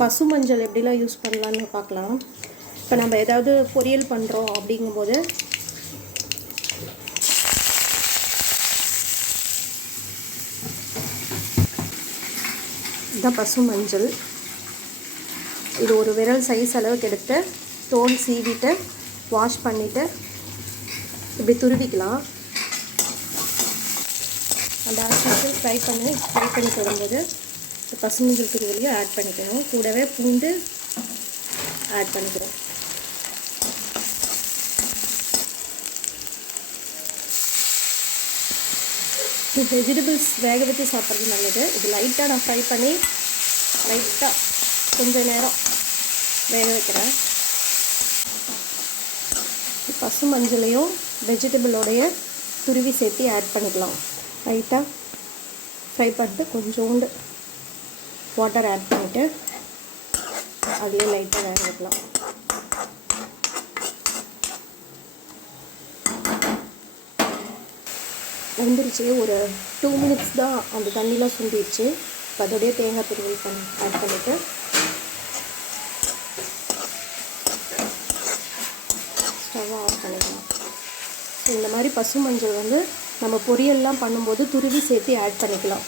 பசு மஞ்சள் எப்படிலாம் யூஸ் பண்ணலான்னு பார்க்கலாம். இப்போ நம்ம ஏதாவது பொரியல் பண்ணுறோம் அப்படிங்கும்போது இதுதான் பசு மஞ்சள் இது ஒரு விரல் சைஸ் அளவுக்கு எடுத்து தோல் சீவிட்டு வாஷ் பண்ணிவிட்டு இப்படி துருவிக்கலாம். அந்த ஆசிட்டு ஃப்ரை பண்ணி ஃப்ரை பண்ணி வரும்போது பசுமுந்திரி பசுமஞ்சள் ஆட் பண்ணிக்கணும். கூடவே பூண்டு ஆட் பண்ணிக்கிறோம். வெஜிடபிள்ஸ் வேக வச்சு சாப்பிட்றது நல்லது. இது லைட்டாக நான் ஃப்ரை பண்ணி லைட்டாக கொஞ்ச நேரம் வேக வைக்கிறேன். பசு மஞ்சளையும் வெஜிடபிளோடைய துருவி சேர்த்து ஆட் பண்ணிக்கலாம். லைட்டாக ஃப்ரை பண்ணிட்டு கொஞ்சோண்டு வாட்டர் ஆட் பண்ணிவிட்டு அதிலே லைட்டாக வேக வைக்கலாம் வெந்துருச்சு ஒரு டூ மினிட்ஸ் தான் அந்த தண்ணிலாம் சுண்டிடுச்சு இப்போ அதோடைய தேங்காய் துருவல் பண்ணி ஆட் பண்ணிவிட்டு ஸ்டவ் ஆஃப் பண்ணிக்கலாம். இந்த மாதிரி பசு மஞ்சள் வந்து நம்ம பொரியல்லாம் பண்ணும்போது துருவி சேர்த்து ஆட் பண்ணிக்கலாம்.